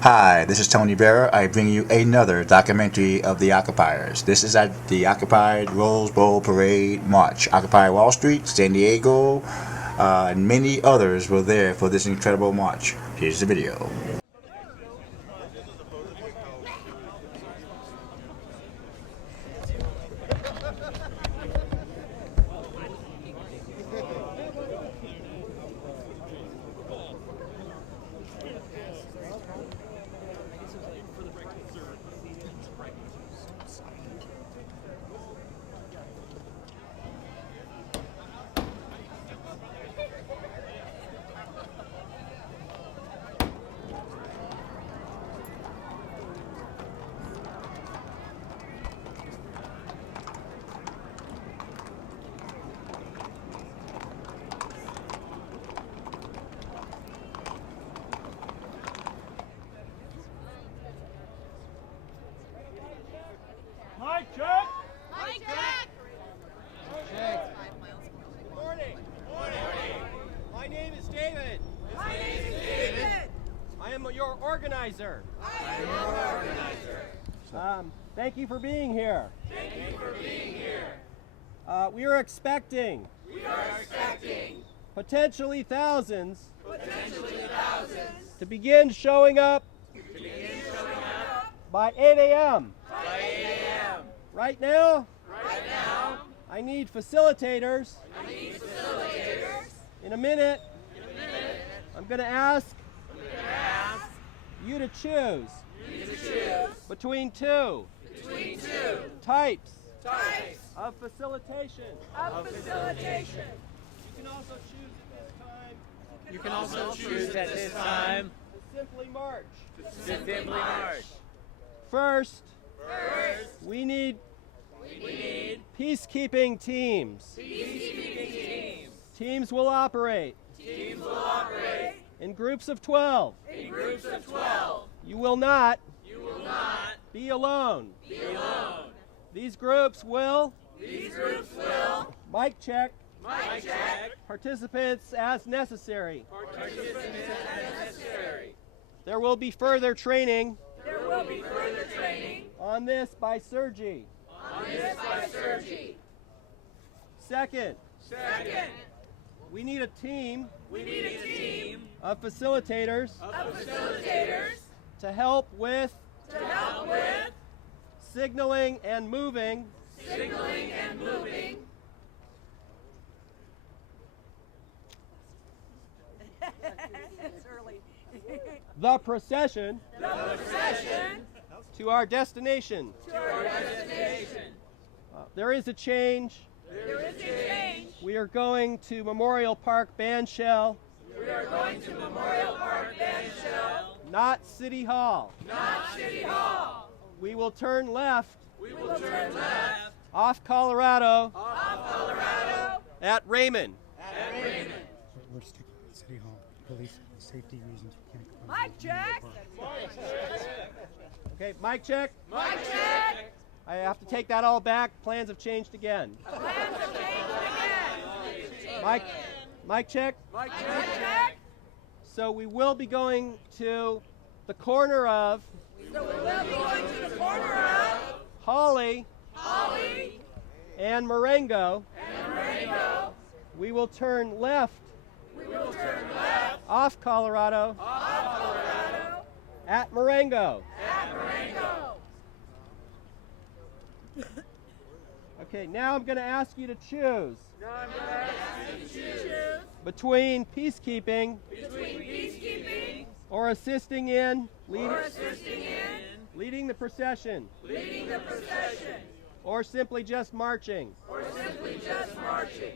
Hi, this is Tony VERA. I bring you another documentary of the occupiers. This is at the Occupied Rose Bowl Parade March. Occupy Wall Street, San Diego, and many others were there for this incredible march. Here's the video. Mike, check! Mike, check! Check. Morning. Morning. My name is David. My name is David. I am your organizer. I am your organizer. Thank you for being here. Thank you for being here. We are expecting We are expecting potentially thousands to begin showing up begin showing up by 8 a.m. by 8 a.m. Right now, Right now, I need facilitators. I need facilitators. In a minute, I'm going to ask Ask you to choose you to choose between two between two types types of facilitation. of facilitation. You can also choose at this time You can also choose at this time to simply march. to simply march. First, First, we need we need peacekeeping teams. peacekeeping teams. Teams will operate Teams will operate in groups of 12. in groups of 12. You will not You will not be alone. be alone. These groups will These groups will mic check mic check participants as necessary. participants as necessary. There will be further training There will be further training on this by Sergi. on this by Sergi. Second, Second, we need a team we need a team of facilitators of facilitators to help with to help with signaling and moving signaling and moving the procession the procession to our destination. to our destination. There is a change. There is a change. We are going to Memorial Park Bandshell, We are going to Memorial Park Bandshell, not City Hall. not City Hall. We will turn left We will turn left off Colorado off Colorado at Raymond. at Raymond. We're sticking with City Hall. Police safety reasons we can't come in. Mic check. Okay, mic check. Mic check. I have to take that all back. Plans have changed again. Plans have changed again. Mic check. Mic check. So we will be going to the corner of So we will be going to the corner of Holly Holly and Marengo. and Marengo. We will turn left We will turn left off Colorado off Colorado at Marengo. at Marengo. Okay, now I'm going to ask you to choose Now I'm going to ask you to choose between peacekeeping between peacekeeping or assisting in or assisting in leading the procession leading the procession or simply just marching. or simply just marching.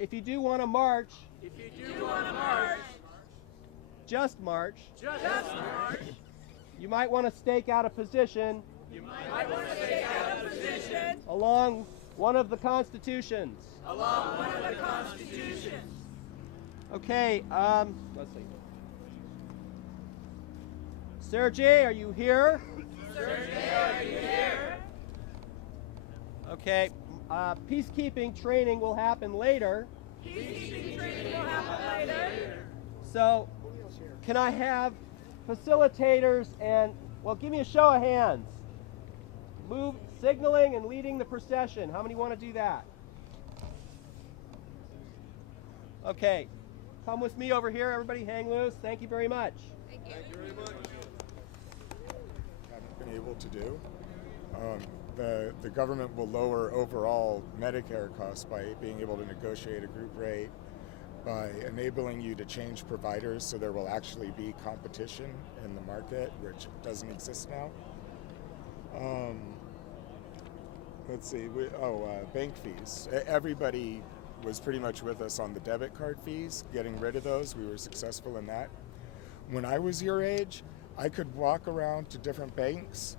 If you do want to march, If you do want to march, just march. just march. You might want to stake out a position You might want to take out a position along one of the constitutions. along one of the constitutions. Okay, let's see. Sergey, are you here? Sergey, are you here? Okay, peacekeeping training will happen later. Peacekeeping training will happen later. So, can I have facilitators and, well, give me a show of hands. Move, signaling and leading the procession. How many want to do that? Okay, come with me over here. Everybody hang loose. Thank you very much. Thank you. Thank you very much. Haven't been able to do. The government will lower overall Medicare costs by being able to negotiate a group rate, by enabling you to change providers so there will actually be competition in the market, which doesn't exist now. Let's see, bank fees. Everybody was pretty much with us on the debit card fees, getting rid of those. We were successful in that. When I was your age, I could walk around to different banks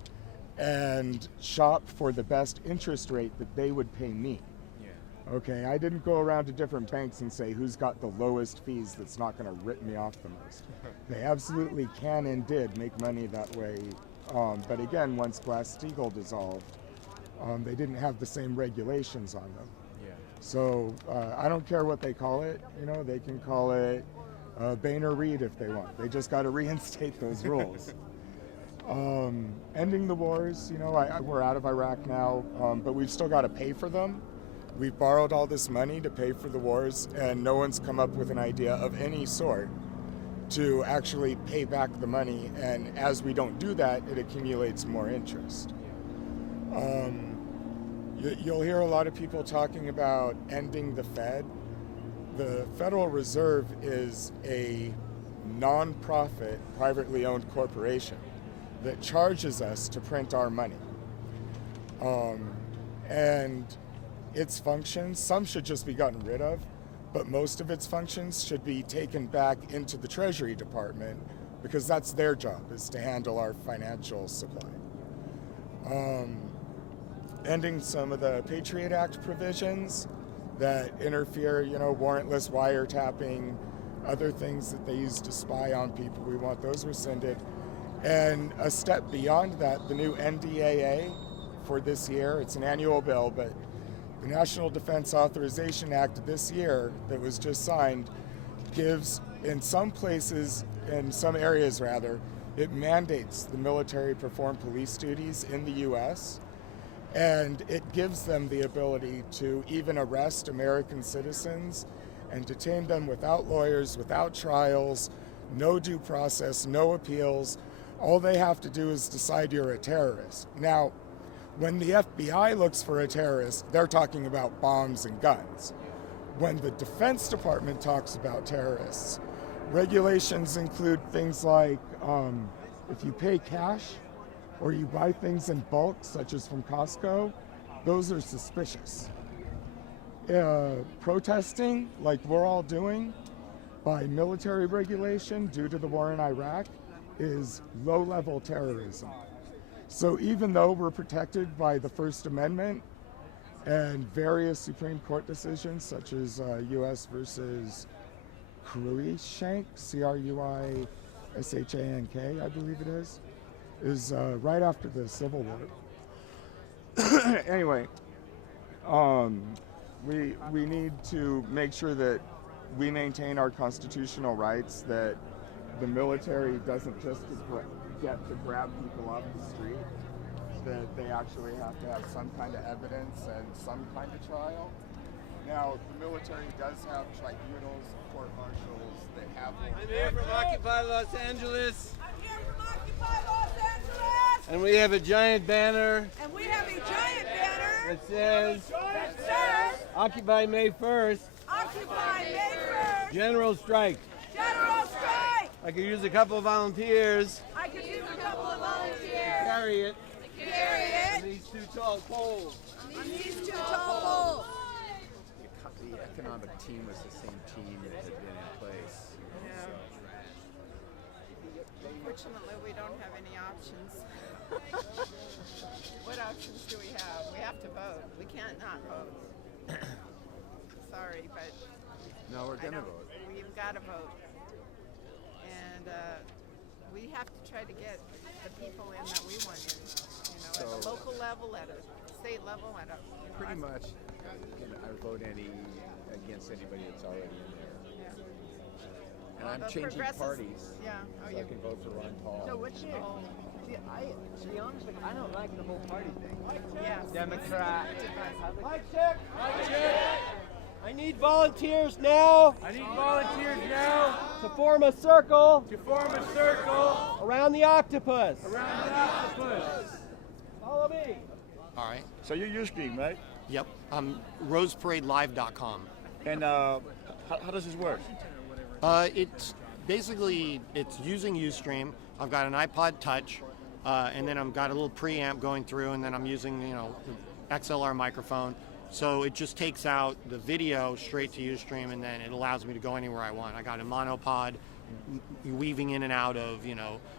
and shop for the best interest rate that they would pay me. Yeah. Okay, I didn't go around to different banks and say who's got the lowest fees that's not going to rip me off the most. They absolutely can and did make money that way. But again, once Glass-Steagall dissolved, they didn't have the same regulations on them. Yeah. So I don't care what they call it. You know, they can call it Boehner-Reed if they want. They just got to reinstate those rules. Ending the wars, you know, we're out of Iraq now, but we've still got to pay for them. We've borrowed all this money to pay for the wars, and no one's come up with an idea of any sort to actually pay back the money, and as we don't do that, it accumulates more interest. You'll hear a lot of people talking about ending the Fed. The Federal Reserve is a non-profit, privately owned corporation that charges us to print our money. And its functions, some should just be gotten rid of, but most of its functions should be taken back into the Treasury Department because that's their job, is to handle our financial supply. Ending some of the Patriot Act provisions that interfere, you know, warrantless wiretapping, other things that they use to spy on people. We want those rescinded. And a step beyond that, the new NDAA for this year, it's an annual bill, but the National Defense Authorization Act this year that was just signed gives, in some places, in some areas rather, it mandates the military perform police duties in the U.S., and it gives them the ability to even arrest American citizens and detain them without lawyers, without trials, no due process, no appeals. All they have to do is decide you're a terrorist. Now, when the FBI looks for a terrorist, they're talking about bombs and guns. When the Defense Department talks about terrorists, regulations include things like if you pay cash or you buy things in bulk, such as from Costco, those are suspicious. Protesting, like we're all doing, by military regulation due to the war in Iraq, is low-level terrorism. So even though we're protected by the First Amendment and various Supreme Court decisions, such as U.S. versus Cruikshank, C-R-U-I-S-H-A-N-K, I believe it is right after the Civil War. Anyway, we need to make sure that we maintain our constitutional rights, that the military doesn't just get to grab people off the street, that they actually have to have some kind of evidence and some kind of trial. Now, the military does have tribunals, court-martials, they have... I'm here from Occupy Los Angeles. I'm here from Occupy Los Angeles. And we have a giant banner And we have a giant banner that says that says Occupy May 1st, Occupy May 1st, General Strike. General Strike. I could use a couple of volunteers I could use a couple of to volunteers carry it to carry on it these two tall poles. on these two tall poles. The economic team was the same team that had been in place. Unfortunately, we don't have any options. What options do we have? We have to vote. We can't not vote. Sorry, but No, we're gonna vote. We've got to vote, and we have to try to get the people in that we want in. You know, at the local level, at a state level, at a Pretty much, I would vote against anybody that's already in there. And I'm the changing progressives- parties Yeah. Oh, so I you. can vote for Ron Paul. So what's your? See, to be honest, with you, I don't like the whole party thing. Yes. Democrat. Mic check. I need volunteers now I need volunteers now to form a circle to form a circle around the octopus. around the octopus. Follow me. All right. So you're Ustream, right? Yep. RoseParadeLive.com. And how does this work? It's basically it's using Ustream. I've got an iPod Touch, and then I've got a little preamp going through, and then I'm using the XLR microphone. So it just takes out the video straight to Ustream, and then it allows me to go anywhere I want. I got a monopod, weaving in and out of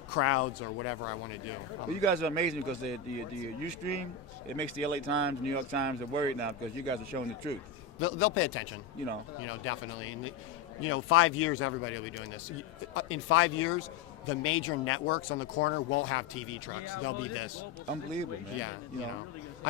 crowds or whatever I want to do. Well, you guys are amazing because the Ustream, it makes the LA Times, New York Times, they're worried now because you guys are showing the truth. They'll pay attention. Definitely. And 5 years, everybody will be doing this. In 5 years, the major networks on the corner won't have TV trucks. They'll be this. Unbelievable, man. Yeah,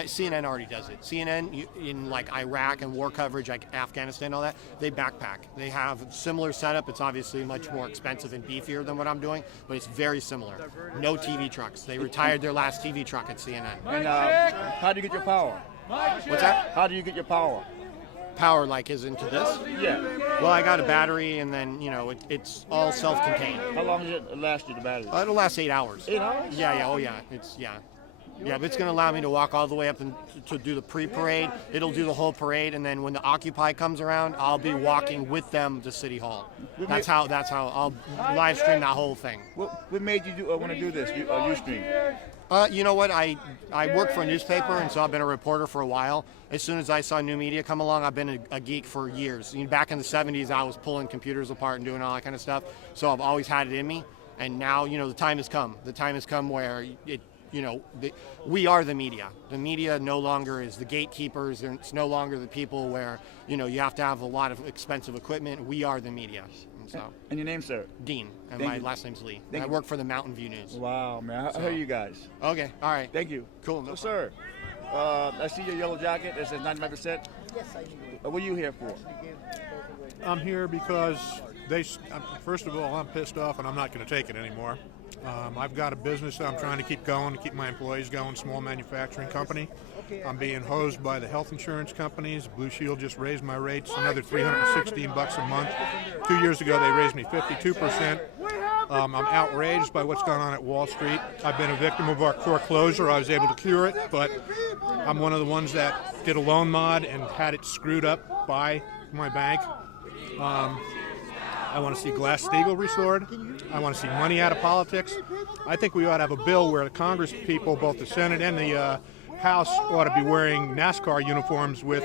CNN already does it. CNN in like Iraq and war coverage, like Afghanistan, all that, they backpack. They have similar setup. It's obviously much more expensive and beefier than what I'm doing, but it's very similar. No TV trucks. They retired their last TV truck at CNN. And how do you get your power? What's that? How do you get your power? Power like is into this? Yeah. Well, I got a battery, and then it's all self-contained. How long does it last you, the battery? It'll last 8 hours. 8 hours? Yeah. Oh yeah. Yeah, but it's going to allow me to walk all the way up and to do the pre-parade. It'll do the whole parade, and then when the Occupy comes around, I'll be walking with them to City Hall. That's how I'll live stream that whole thing. What made you want to do this? Ustream. You know what? I work for a newspaper, and so I've been a reporter for a while. As soon as I saw new media come along, I've been a geek for years. Back in the 70s, I was pulling computers apart and doing all that kind of stuff. So I've always had it in me. And now, the time has come. The time has come where we are the media. The media no longer is the gatekeepers. It's no longer the people where, you have to have a lot of expensive equipment. We are the media. And your name, sir? Dean, and Thank my you. last name's Lee. Thank I you. work for the Mountain View News. Wow, man. I heard you guys. Okay, all right. Thank you. Cool. So, sir, I see your yellow jacket. It says 95%. Yes, I do. What are you here for? I'm here because first of all, I'm pissed off and I'm not going to take it anymore. I've got a business that I'm trying to keep going, to keep my employees going, small manufacturing company. I'm being hosed by the health insurance companies. Blue Shield just raised my rates another $316 a month. 2 years ago, they raised me 52%. I'm outraged by what's going on at Wall Street. I've been a victim of our foreclosure. I was able to cure it, but I'm one of the ones that did a loan mod and had it screwed up by my bank. I want to see Glass-Steagall restored. I want to see money out of politics. I think we ought to have a bill where the Congress people, both the Senate and the House, ought to be wearing NASCAR uniforms with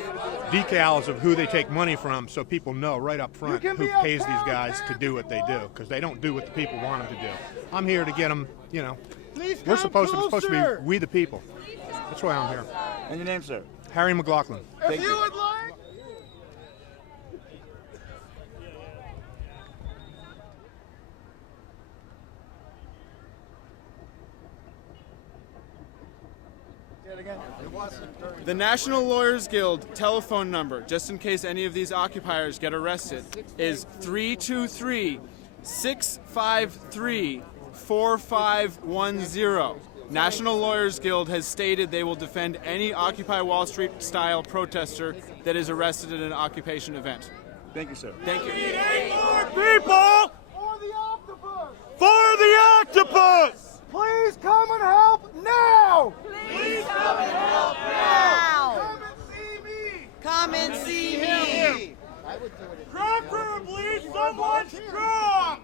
decals of who they take money from, so people know right up front who pays these guys to do what they do, because they don't do what the people want them to do. I'm here to get them, we're supposed to be we the people. That's why I'm here. And your name, sir? Harry McLaughlin. Thank you. The National Lawyers Guild telephone number, just in case any of these occupiers get arrested, is 323-653-4510. National Lawyers Guild has stated they will defend any Occupy Wall Street-style protester that is arrested at an occupation event. Thank you, sir. Thank you. We need more people for the octopus! For the octopus! Please come and help now! Please come and help now! Come and see me! Come and see me! Preferably someone strong!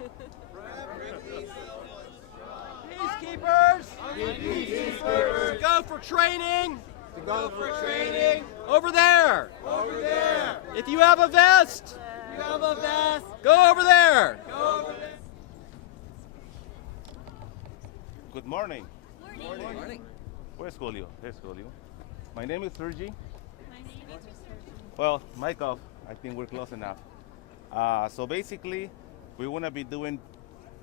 Peacekeepers! Peacekeepers! Go for training! To go for training! Over there! Over there! If you have a vest! You have a vest! Go over there! Go over there! Good morning. Morning. Where's Julio? There's Julio. My name is Sergi. Well, Michael, I think we're close enough. So basically, we want to be doing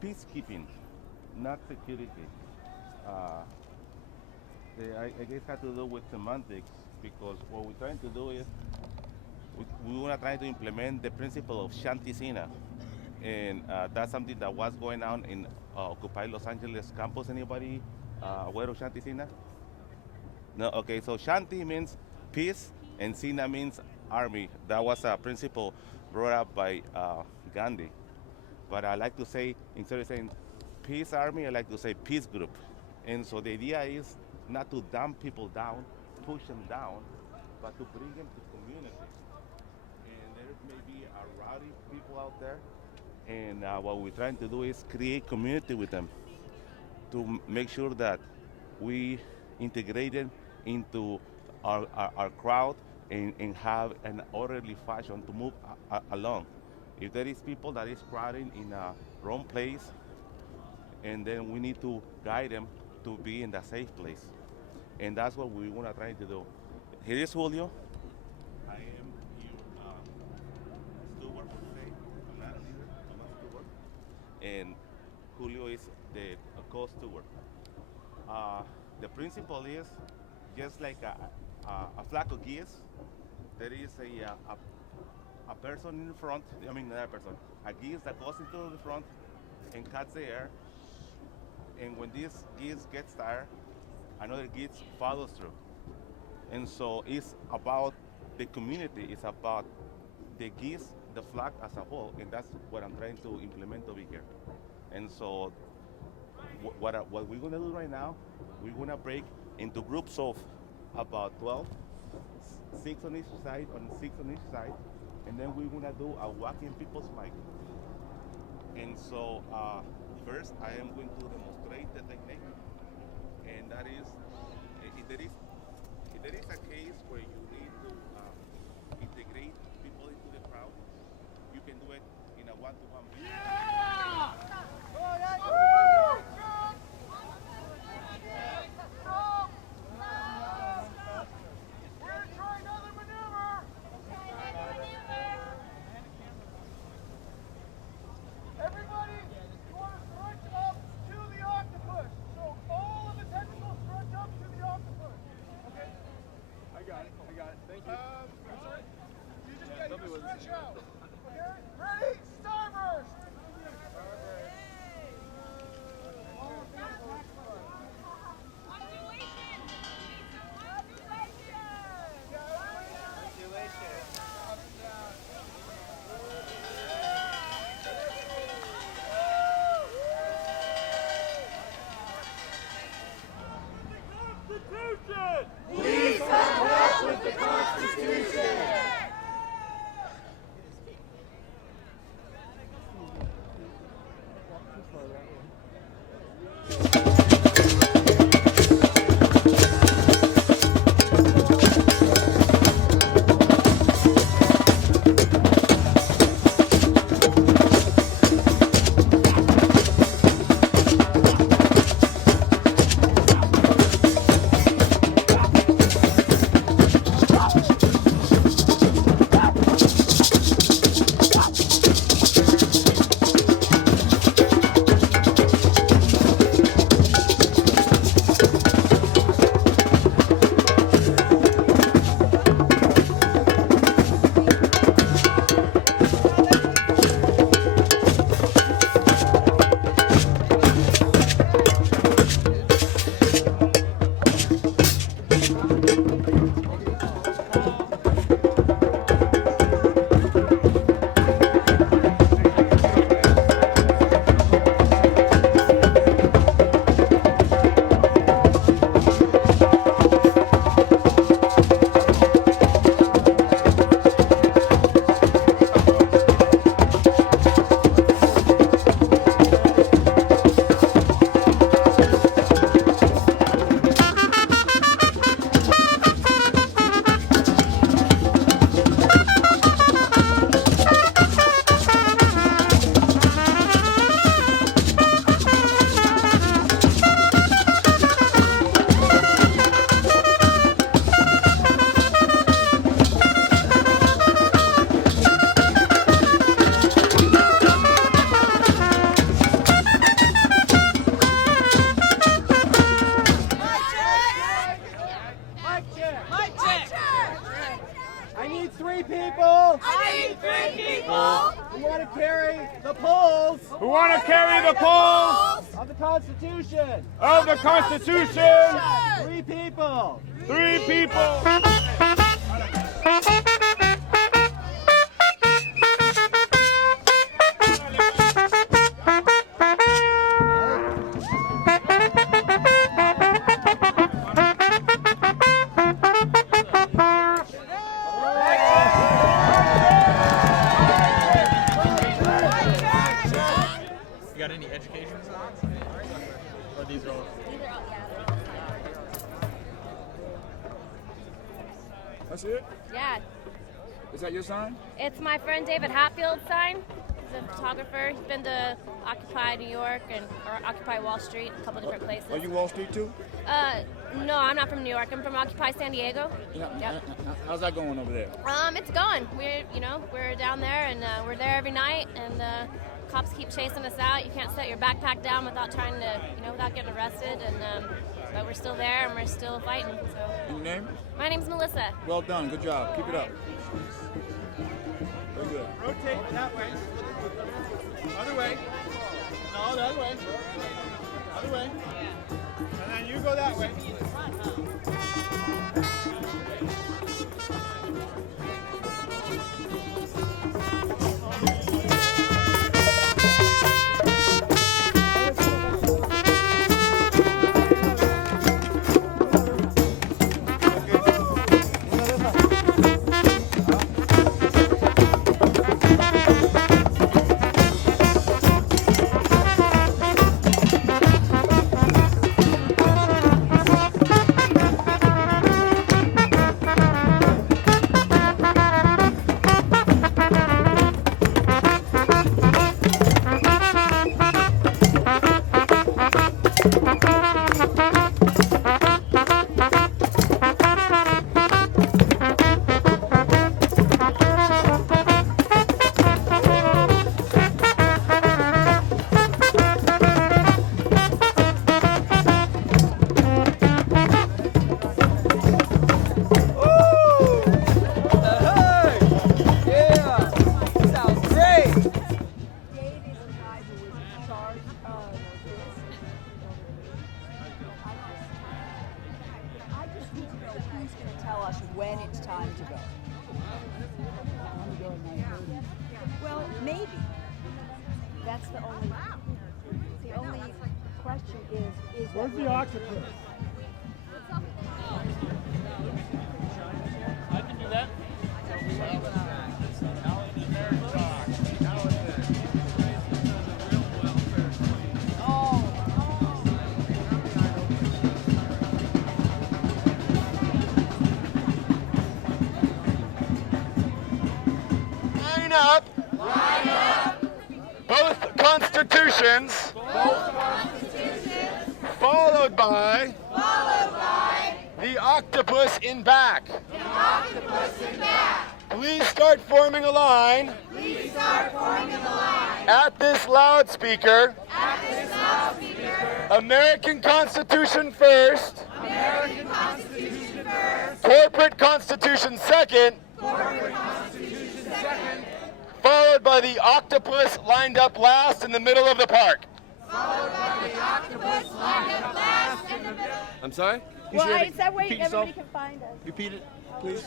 peacekeeping, not security. I guess it has to do with semantics, because what we're trying to do is we want to try to implement the principle of Shanti Sena. And that's something that was going on in Occupy Los Angeles campus. Anybody aware of Shanti Sina? No, okay, so Shanti means peace and Sina means army. That was a principle brought up by Gandhi. But I like to say, instead of saying peace army, I like to say peace group. And so the idea is not to dumb people down, push them down, but to bring them to community. And there may be a rowdy people out there. And what we're trying to do is create community with them to make sure that we integrate them into our crowd and have an orderly fashion to move along. If there is people that is crowding in a wrong place, and then we need to guide them to be in the safe place. And that's what we want to try to do. Here is Julio. I am your steward for today. I'm not a leader, I'm a steward. And Julio is the co-steward. The principle is just like a flock of geese. There is a person in the front, I mean not a person, a geese that goes into the front and cuts the air. And when this geese gets tired, another geese follows through. And so it's about the community, it's about the geese, the flock as a whole, and that's what I'm trying to implement over here. And so what we're gonna do right now, we're gonna break into groups of about 12, 6 on each side, and then we're gonna do a walking people's mic. And so first I am going to demonstrate the technique, and that is, if there is a case where you need to integrate people into the crowd, you can do it in a one-to-one basis. Yeah! Everybody, you want to switch up to the the poles of the Constitution. of the Constitution. 3 people. 3 people. You got any education signs? Or these are all? That's it? Yeah, Is that your sign? it's my friend David Hatfield's sign. He's a photographer. He's been to Occupy New York or Occupy Wall Street, a couple different places. Are you Wall Street too? No, I'm not from New York. I'm from Occupy San Diego. Yep. How's that going over there? It's going. We're down there and we're there every night, and cops keep chasing us out. You can't set your backpack down without trying to, without getting arrested. And but we're still there and we're still fighting. So. And your name? My name's Melissa. Well done. Good job. Keep it up. Very good. Rotate that way. Other way. No, the other way. Other way. And then you go that way. when it's time to go. Well, maybe. That's the only question is where's the octopus? I can do that. Line up. Line up. Both constitutions. Followed by the octopus in back. Please start forming a line. At this loudspeaker. American Constitution first. Corporate Constitution second. Followed by the octopus lined up last in the middle of the park. I'm sorry? Well, it's that way everybody can find us. Repeat it, please.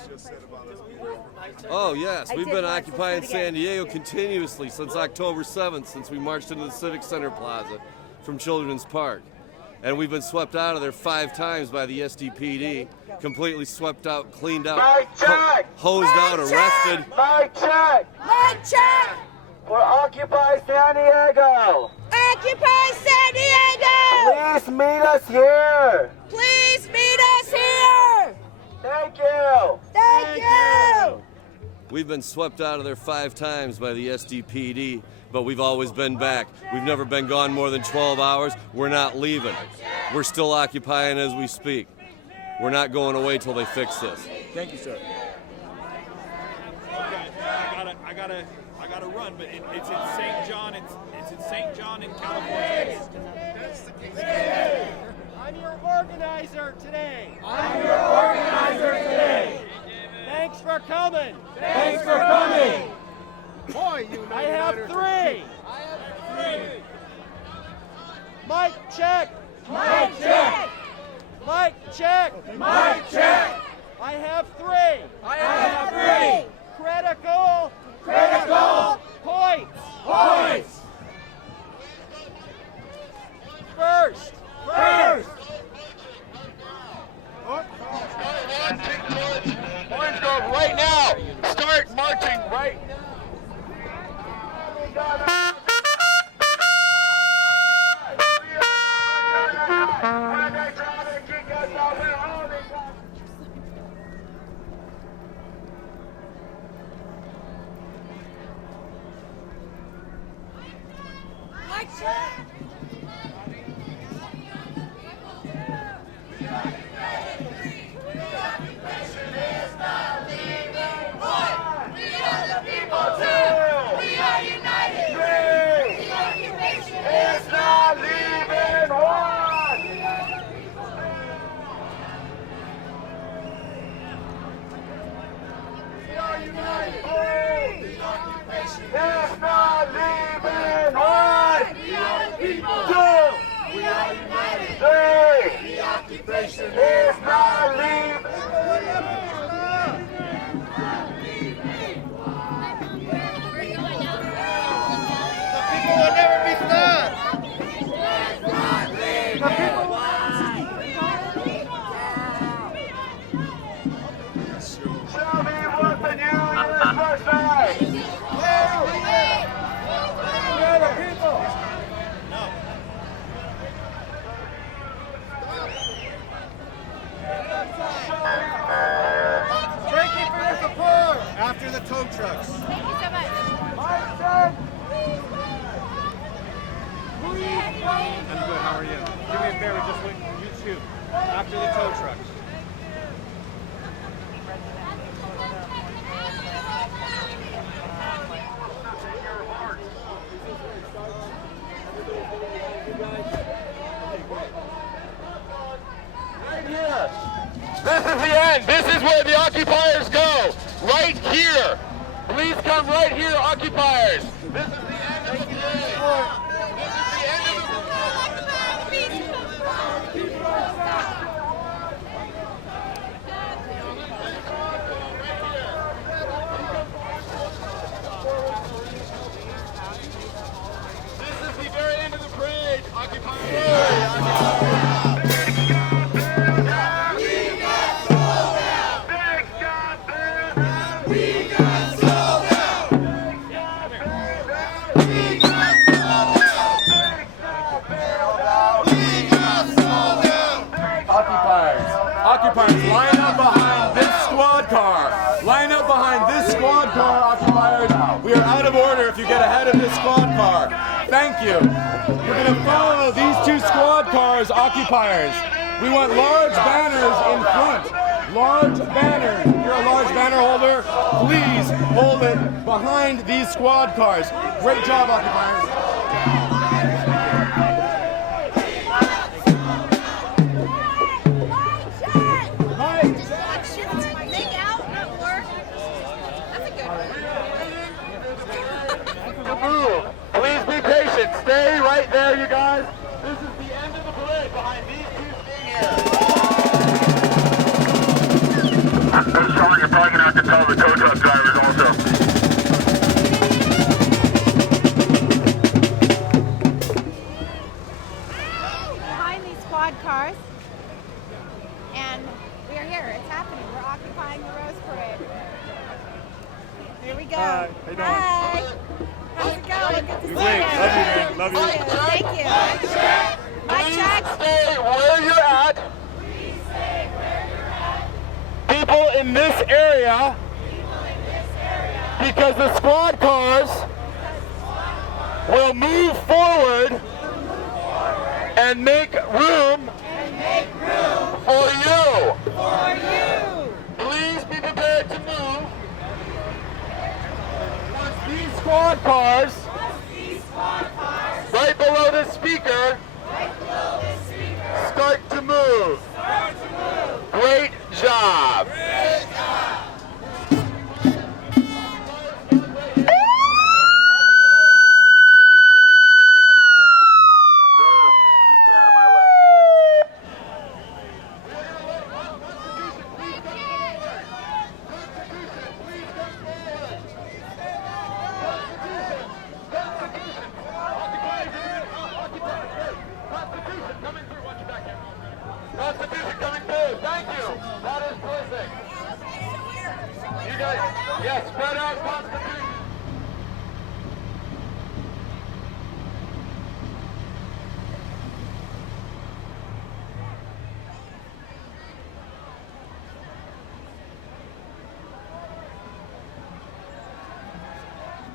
Oh, yes. I We've did been once. occupying Let's do it San Diego continuously since October 7th, since we marched into the Civic Center Plaza from Children's Park. And we've been swept out of there 5 times by the SDPD, completely swept out, cleaned out, hosed out, arrested. Mic check. Mic check. For Occupy San Diego. Occupy San Diego. Please meet us here. Please meet us here. Thank you. Thank you. We've been swept out of there 5 times by the SDPD, but we've always been back. We've never been gone more than 12 hours. We're not leaving. We're still occupying as we speak. We're not going away till they fix this. Thank you, sir. I gotta run, but it's in St. John. It's in St. John in California. I'm your organizer today. Thanks for coming. Boy, I have 3. Mic check. Mic check. Mic check. Mic check. I have three. I have three. Critical. Critical. Points. Points. First. First. Orange Grove right now. Start marching right now. After the tow trucks. Thank you so much. I'm good. How are you? Do me a favor, just wait. You too. After the tow trucks. Right here. This is the end. This is where the occupiers go. Right here. Please come right here, occupiers. This is the end of the parade. This is the end of the This is the very end of the parade, occupiers. Occupiers, line up behind this squad car. Line up behind this squad car, occupiers. We are out of order if you get ahead of this squad car. Thank you. We're going to follow these two squad cars, occupiers. We want large banners in front. Large banners. If you're a large banner holder, please hold it behind these squad cars. Great job, occupiers. Please be patient. Stay right there, you guys. This is the end of the parade behind these two here. I'm sorry, you're probably going to have to tell the tow truck drivers also. Behind these squad cars, and we are here. It's happening. We're occupying the Rose Parade. Here we go. Hi. How you doing? Hi. How's it going? Good to see you. Love you, man. Love you. Thank you. Mic check. Stay where you're at. People in this area. Because the squad cars will move forward and make room for you. Please be prepared to move. Once these squad cars, right below the speaker, start to move. Great job. Constitution coming forward. Thank you. That is perfect. You guys, yes, spread out Constitution.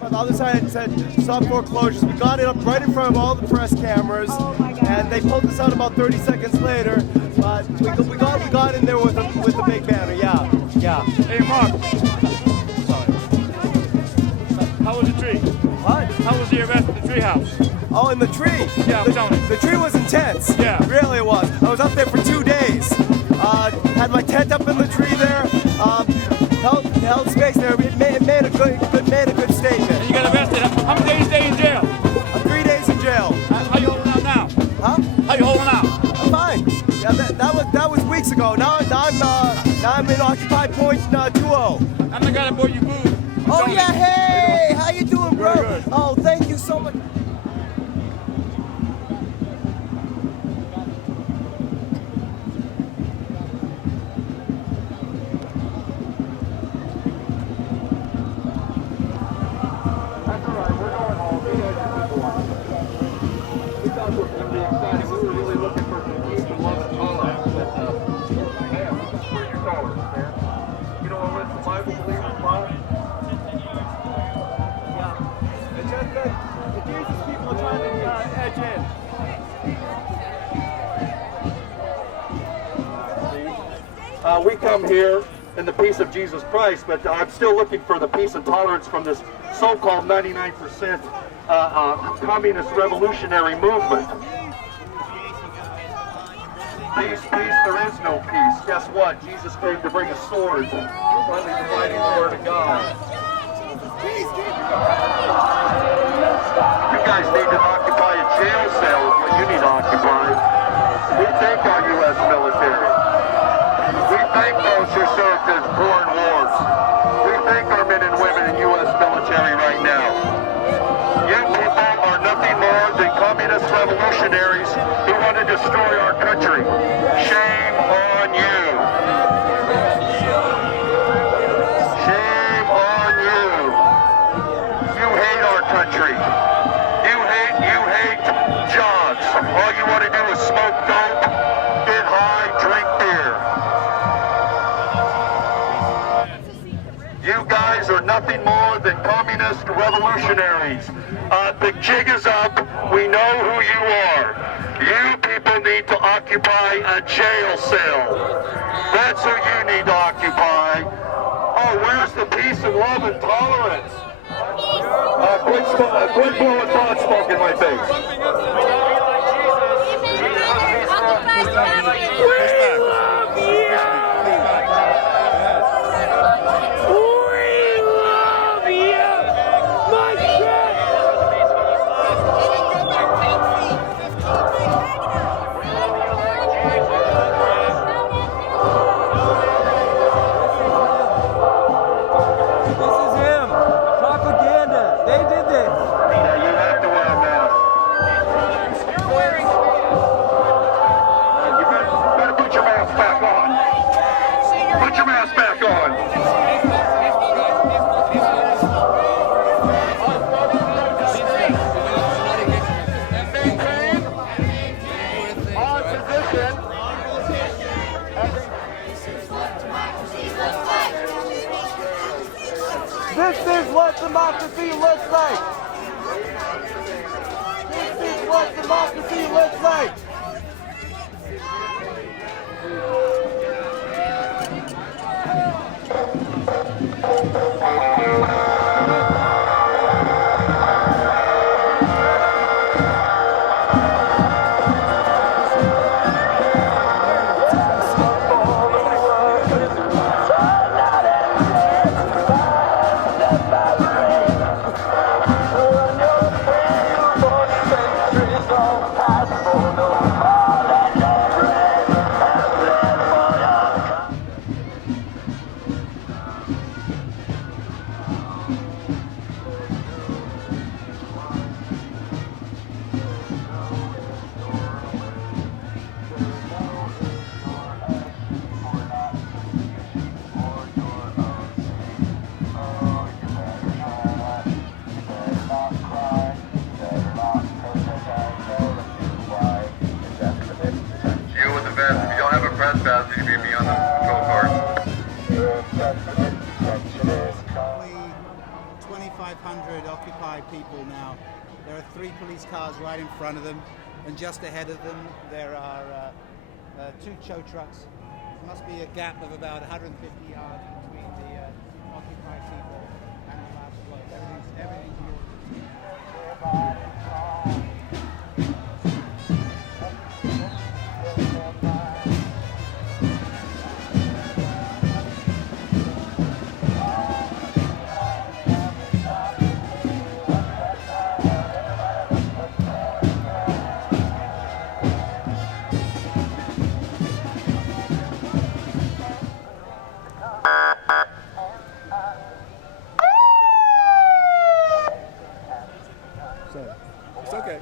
On the other side, it said stop foreclosures. We got it up right in front of all the press cameras, and they pulled us out about 30 seconds later. But we got in there with the big banner. Yeah. Hey, Mark. How was the tree? What? How was the arrest at the tree house? Oh, in the tree. Yeah, I'm telling you. The tree was intense. Yeah. Really it was. I was up there for 2 days. Had my tent up in the tree there. Held space there. It made a good statement. And you got arrested. How many days stay in jail? 3 days in jail. How you holding out now? Huh? How you holding out? I'm fine. Yeah, that was weeks ago. Now I'm in Occupy Point 2-0. I'm the guy that brought you food. Oh yeah, hey, how you doing, bro? Very good. Oh, thank you so much. We come here in the peace of Jesus Christ, but I'm still looking for the peace and tolerance from this so-called 99% communist revolutionary movement. Peace, there is no peace. Guess what? Jesus came to bring a sword, finally dividing the word of God. You guys need to occupy a jail cell is what you need to occupy. We thank our U.S. military. We thank those who served in foreign wars. We thank our men and women in U.S. military right now. You people are nothing more than communist revolutionaries who want to destroy our country. Shame on you. Shame on you. You hate our country. You hate jobs. All you want to do is smoke dope, get high, drink beer. You guys are nothing more than communist revolutionaries. The jig is up. We know who you are. You people need to occupy a jail cell. That's who you need to occupy. Oh, where's the peace and love and tolerance? Quit blowing thought smoke in my face. This is what democracy looks like. This is what democracy looks like. No. police cars right in front of them, and just ahead of them there are 2 tow trucks. There must be a gap of about 150 yards between the Occupy people and the last float. Everything's yours. It's okay.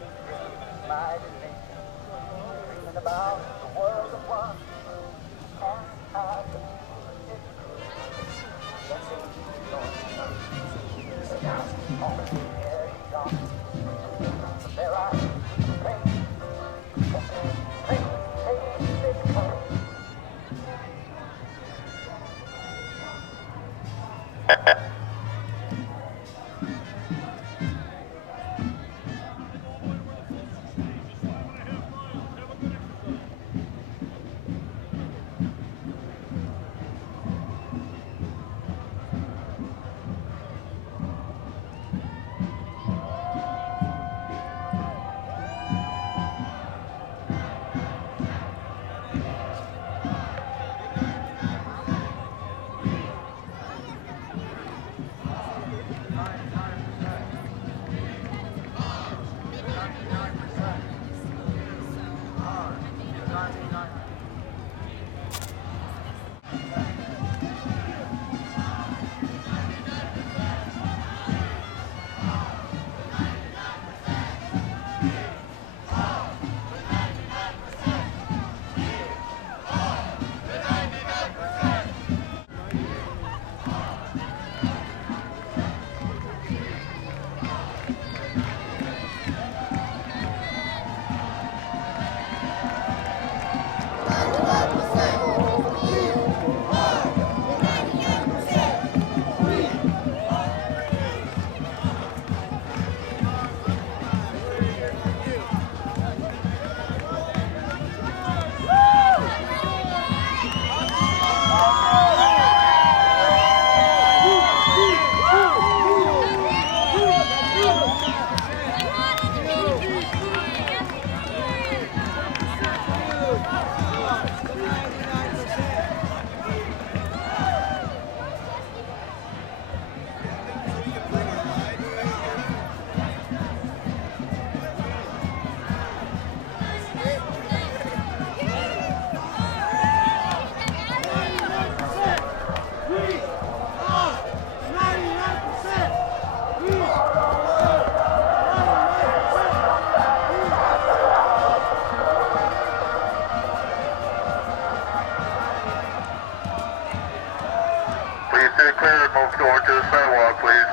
Going to the sidewalk, please.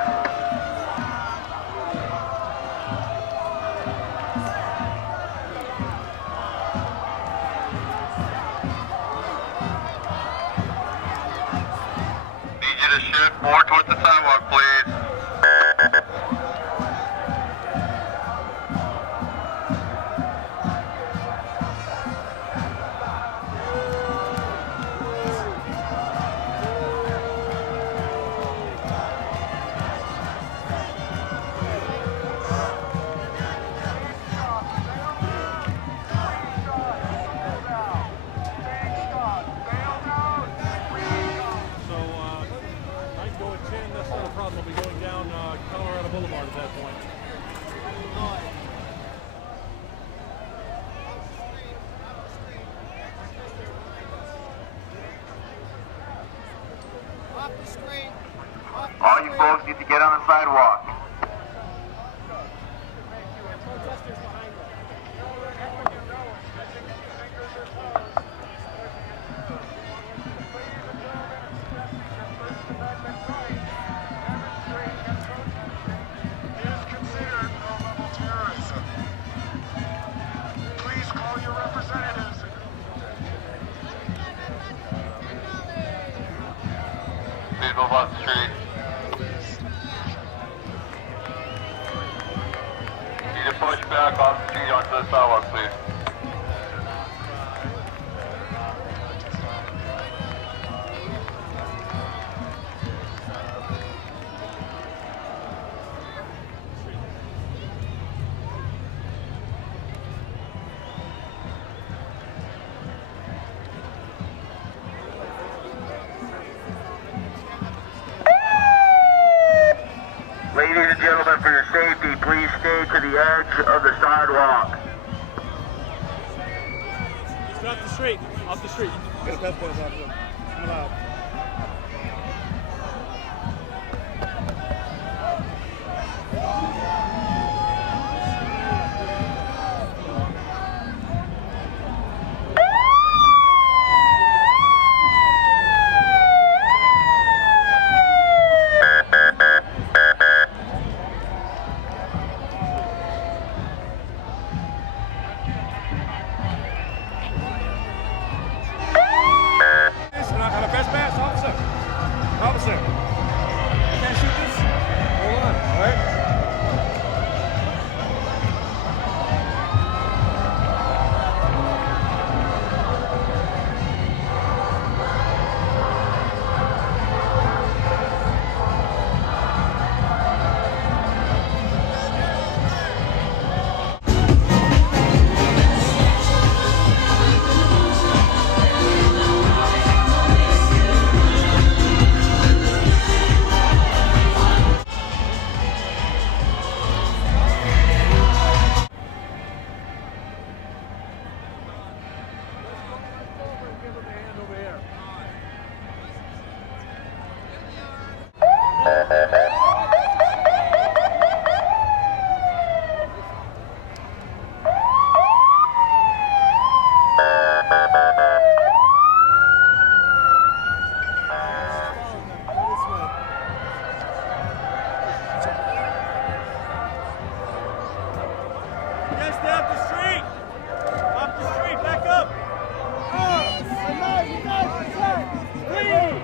Need you to shift more towards the sidewalk, please. All you folks need to get on the sidewalk. Please move off the street. Need to push back on the street onto the sidewalk, please. Ladies and gentlemen, for your safety, please stay to the edge of the sidewalk. Get off the street. Off the street. Get a death off them. Come out. Officer, I can't shoot this. Hold on, all right? Yes, stay off the street! Off the street, back up! Please!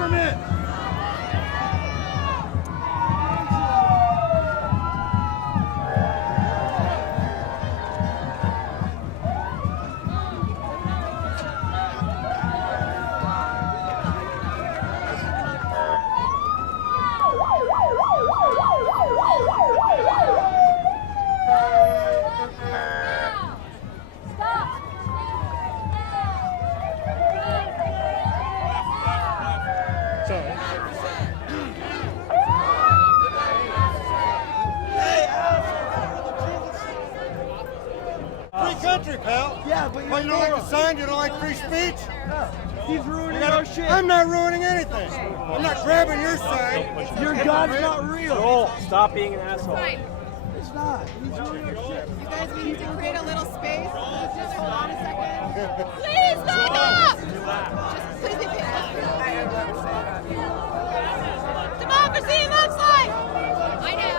government. Country, pal. Yeah, but you don't like the sign? You don't like free speech? No. He's ruining our shit. I'm not ruining anything. I'm not grabbing your sign. Your God's not real. Joel, stop being an asshole. It's not. He's ruining our shit. You guys need to create a little space. Just hold on a second. Please stand up! Just please be patient. Democracy looks like! I know.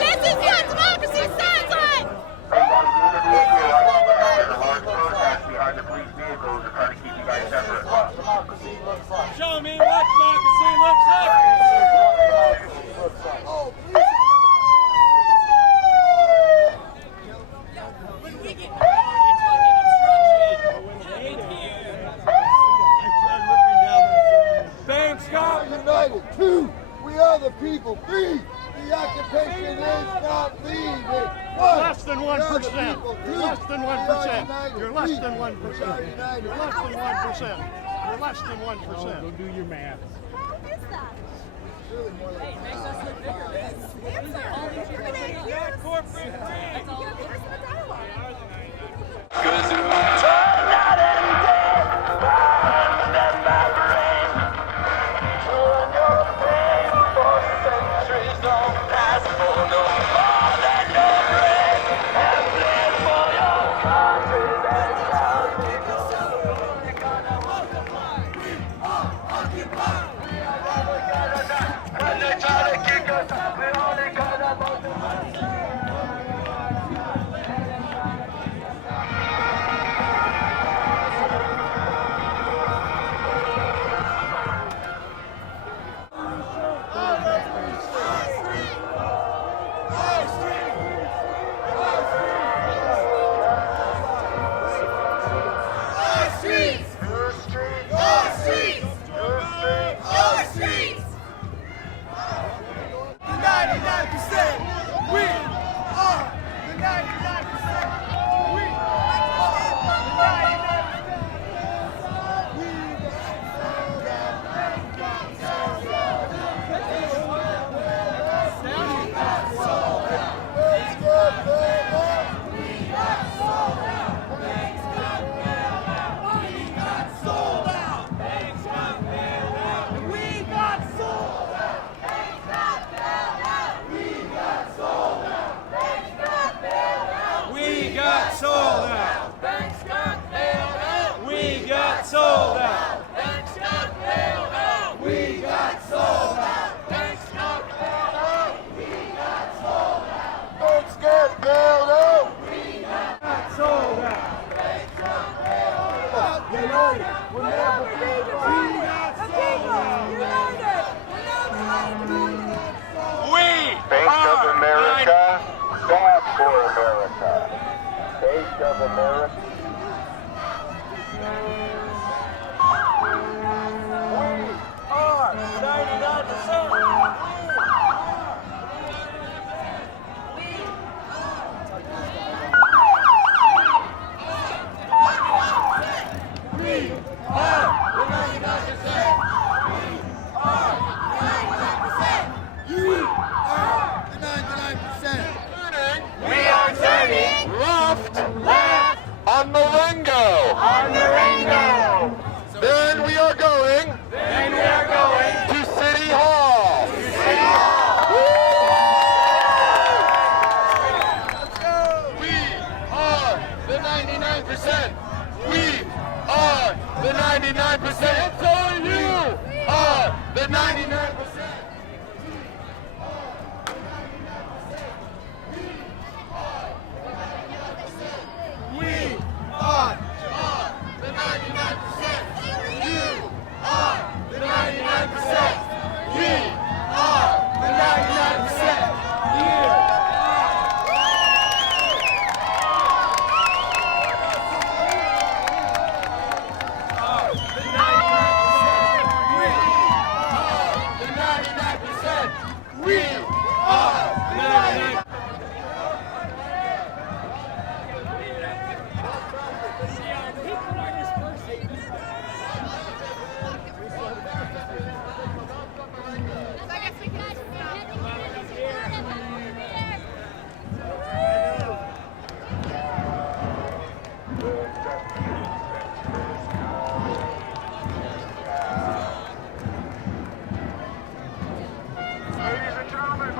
This is what democracy sounds like! Behind the police vehicles to try to keep you guys separate. Show me what democracy looks like. Thanks, God. United. 2. We are the people. 3. The occupation is not leaving. 1. Less than 1%. You're less than 1%. You're less than 1%. You're less than 1%. You're less than 1%. Go do your math. How is that? Hey, it makes us look bigger. Corporate brand.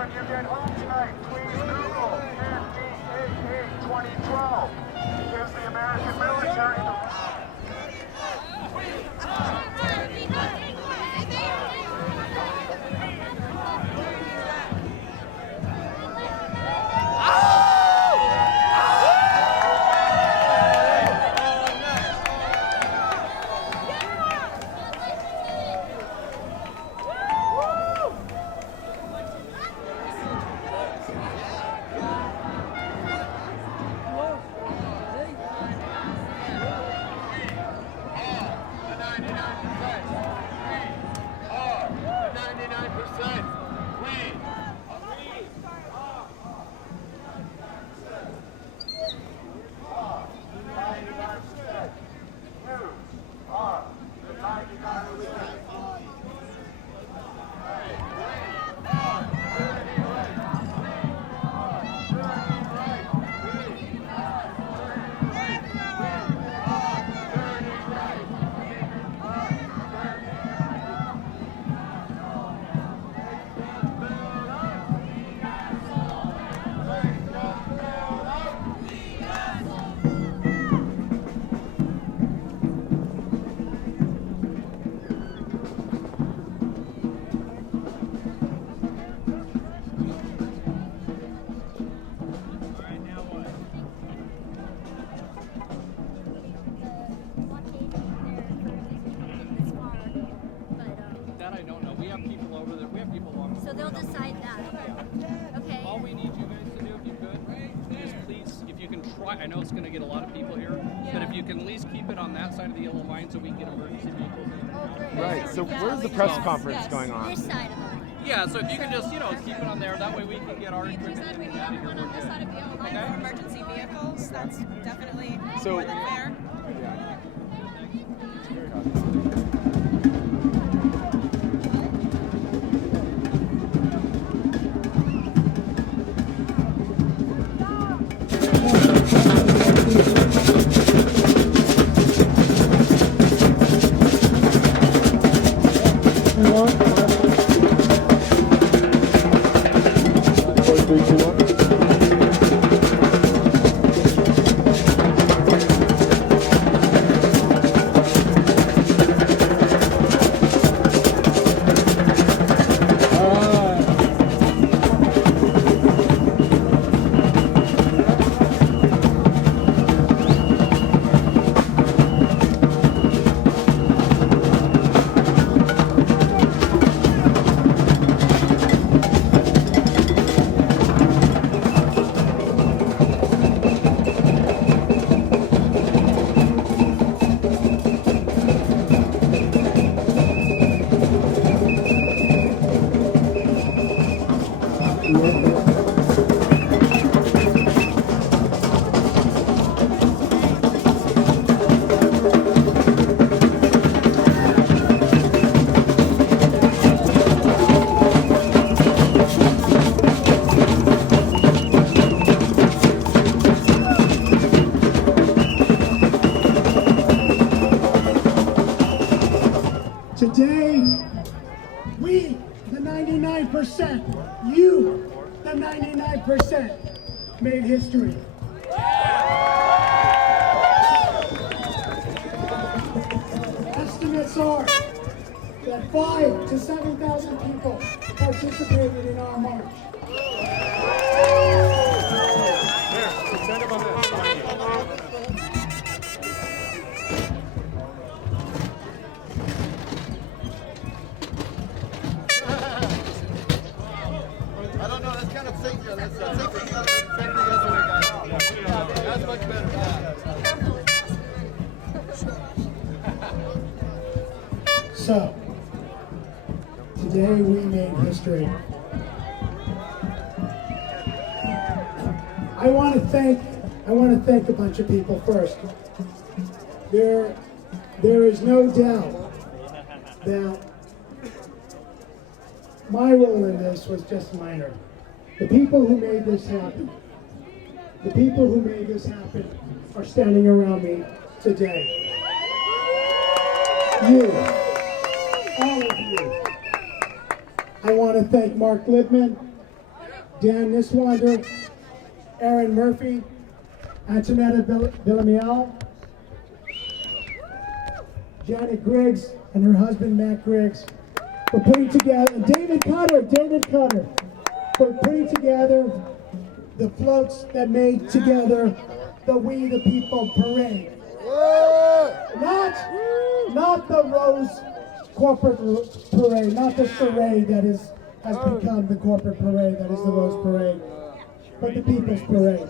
when you get home tonight, please Google 15/8/8/2012. It gives the American military the I know it's going to get a lot of people here, but if you can at least keep it on that side of the yellow line so we can get emergency vehicles in. Right, so where's the press conference going on? This side of the line. Yeah, so if you can just, keep it on there, that way we can get our equipment in and out of here. One on this side of the yellow line for emergency vehicles, that's definitely So- more than fair. Today, we, the 99%, you, the 99%, made history. Estimates are that 5,000 to 7,000 people participated in our march. I don't know, that's kind of safer. That's safer the other way, guys. That's much better. So, today we made history. I want to thank a bunch of people first. There is no doubt that my role in this was just minor. The people who made this happen, are standing around me today. You, all of you. I want to thank Mark Libman Dan Niswander, Aaron Murphy, Antonetta Villamiel, Janet Griggs, and her husband Matt Griggs, for putting together, and David Cutter, for putting together the floats that made together the We the People parade. Not the Rose corporate parade, not the charade that has become the corporate parade, that is the Rose Parade, but the People's Parade.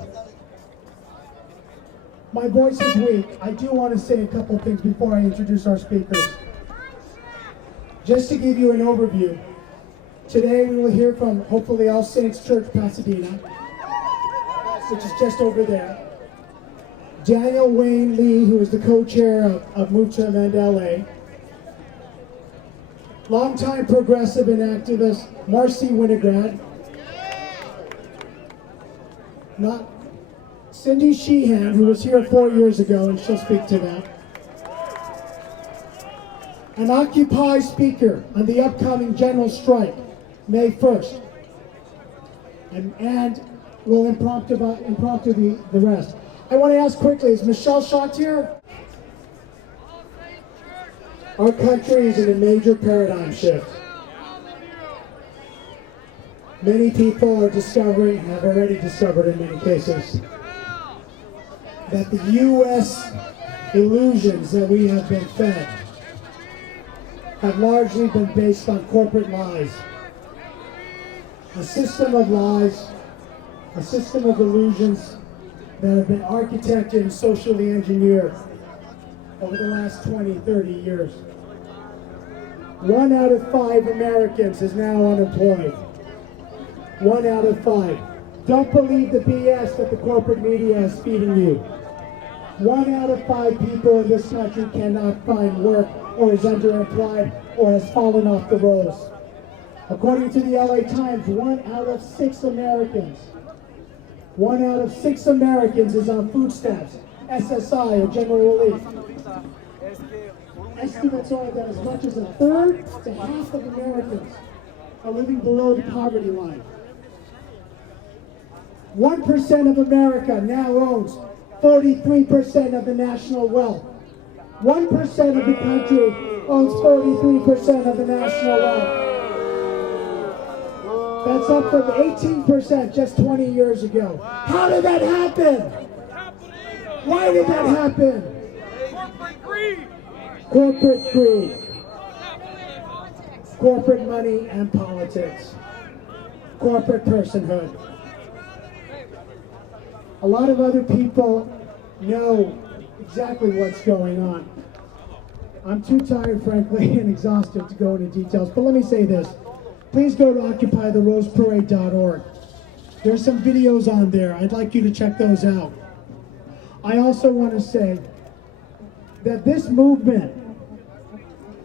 My voice is weak. I do want to say a couple things before I introduce our speakers. Just to give you an overview, today we will hear from hopefully All Saints Church, Pasadena, which is just over there. Daniel Wayne Lee, who is the co-chair of Move to Amend L.A. Longtime progressive and activist Marcy Winograd. Cindy Sheehan, who was here 4 years ago, and she'll speak to that. An Occupy speaker on the upcoming general strike, May 1st. And we'll impromptu the rest. I want to ask quickly, is Michelle Schott here? Our country is in a major paradigm shift. Many people are discovering, and have already discovered in many cases, that the U.S. illusions that we have been fed have largely been based on corporate lies. A system of lies, a system of illusions that have been architected and socially engineered over the last 20, 30 years. 1 out of 5 Americans is now unemployed. 1 out of 5. Don't believe the BS that the corporate media is feeding you. 1 out of 5 people in this country cannot find work, or is underemployed, or has fallen off the rolls. According to the LA Times, 1 out of 6 Americans, 1 out of 6 Americans is on food stamps, SSI, or general relief. Estimates are that as much as 1/3 to half of Americans are living below the poverty line. 1% of America now owns 43% of the national wealth. 1% of the country owns 43% of the national wealth. That's up from 18% just 20 years ago. How did that happen? Why did that happen? Corporate greed. Corporate greed. Corporate money and politics. Corporate personhood. A lot of other people know exactly what's going on. I'm too tired, frankly, and exhausted to go into details, but let me say this. Please go to occupytheroseparade.org. There's some videos on there. I'd like you to check those out. I also want to say that this movement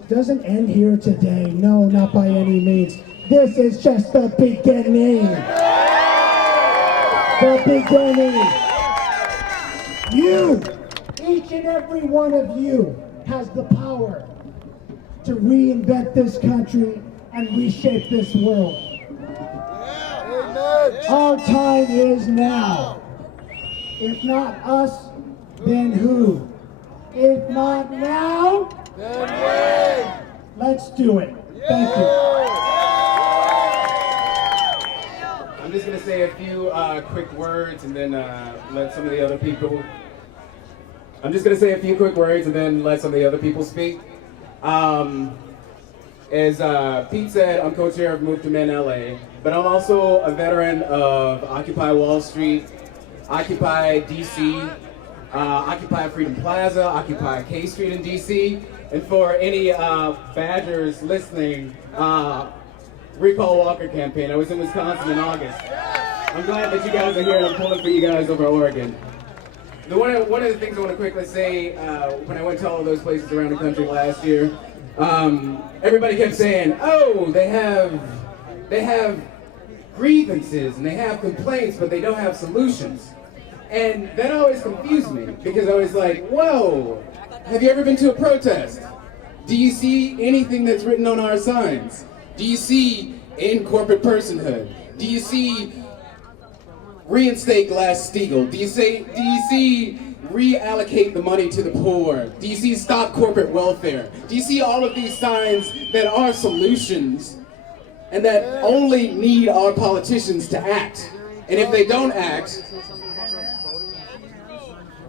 doesn't end here today. No, not by any means. This is just the beginning. The beginning. You, each and every one of you, has the power to reinvent this country and reshape this world. Our time is now. If not us, then who? If not now, then when? Let's do it. Thank you. I'm just going to say a few quick words and then let some of the other people. Speak. As Pete said, I'm co-chair of Move to Amend L.A., but I'm also a veteran of Occupy Wall Street, Occupy DC, Occupy Freedom Plaza, Occupy K Street in DC, and for any Badgers listening, Recall Walker campaign. I was in Wisconsin in August. I'm glad that you guys are here and I'm pulling for you guys over Oregon. One of the things I want to quickly say, when I went to all of those places around the country last year, everybody kept saying, oh, they have grievances and they have complaints, but they don't have solutions. And that always confused me, because I was like, whoa, have you ever been to a protest? Do you see anything that's written on our signs? Do you see in corporate personhood? Do you see reinstate Glass-Steagall? Do you see reallocate the money to the poor? Do you see stop corporate welfare? Do you see all of these signs that are solutions and that only need our politicians to act? And if they don't act,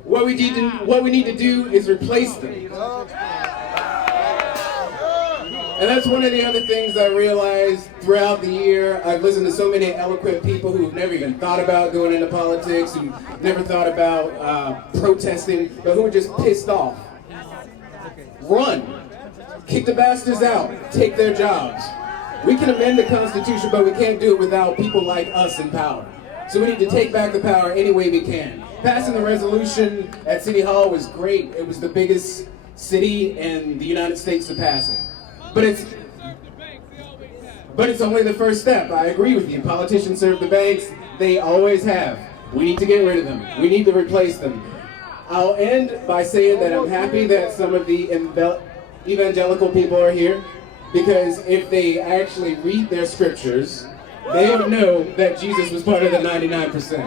what we need to do is replace them. And that's one of the other things I realized throughout the year. I've listened to so many eloquent people who've never even thought about going into politics, who never thought about protesting, but who are just pissed off. Run. Kick the bastards out. Take their jobs. We can amend the Constitution, but we can't do it without people like us in power. So we need to take back the power any way we can. Passing the resolution at City Hall was great. It was the biggest city in the United States to pass it. But it's only the first step. I agree with you. Politicians serve the banks. They always have. We need to get rid of them. We need to replace them. I'll end by saying that I'm happy that some of the evangelical people are here, because if they actually read their scriptures, they would know that Jesus was part of the 99%.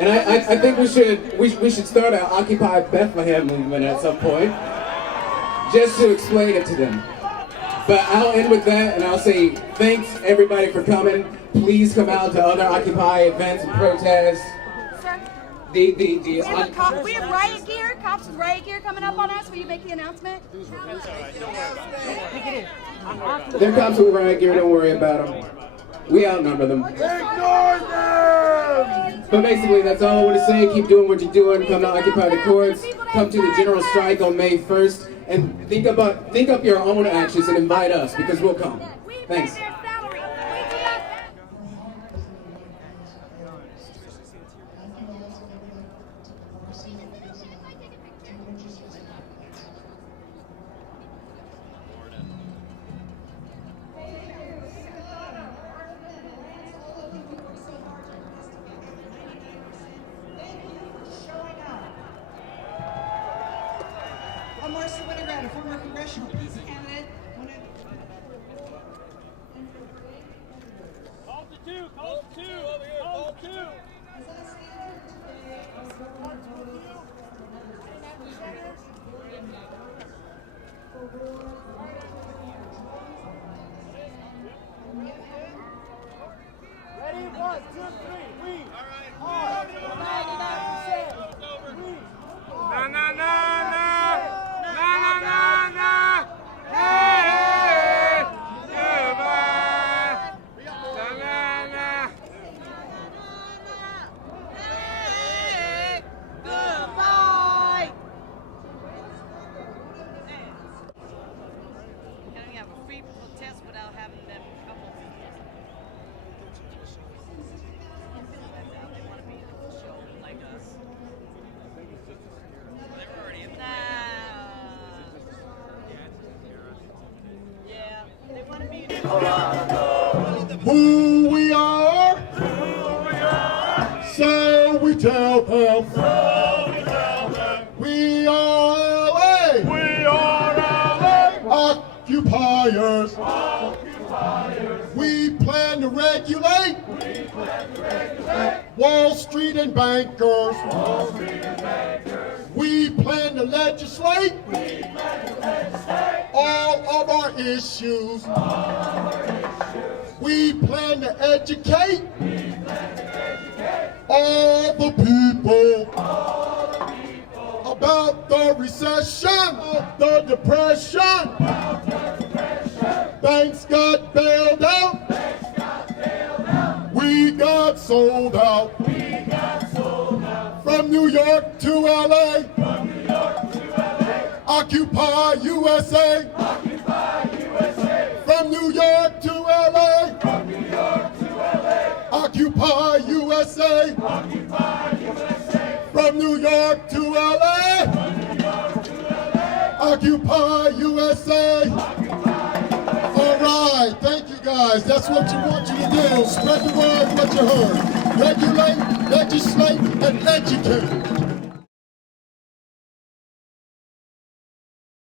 And I think we should start an Occupy Bethlehem movement at some point, just to explain it to them. But I'll end with that, and I'll say thanks everybody for coming. Please come out to other Occupy events and protests. We have riot gear, cops with riot gear coming up on us. Will you make the announcement? They're cops with riot gear, don't worry about them. We outnumber them. Ignore them! But basically, that's all I want to say. Keep doing what you're doing. Come to Occupy the Courts. Come to the general strike on May 1st. And think up your own actions and invite us, because we'll come. Thanks. A former congressional peace candidate. Call to two, over here, call to two. Ready? 1, 2, 3, we. All right. 99%. Na na na na. Na na na na. Hey, goodbye. Na na na. Hey, goodbye. Can we have a free protest without having them couple? They want to be in the show like us. They're already in the yeah, they want to be in Who we are, so we tell them. We are LA. We are LA. Occupiers. We plan to regulate. Wall Street and bankers. We plan to legislate. All of our issues. We plan to educate. All the people about the recession, the depression. Banks got bailed out. We got sold out. From New York to LA. Occupy USA. From New York to LA. Occupy USA. From New York to LA. Occupy USA. All right, thank you guys. That's what you want you to do. Spread the word, what you heard. Regulate, legislate, and educate.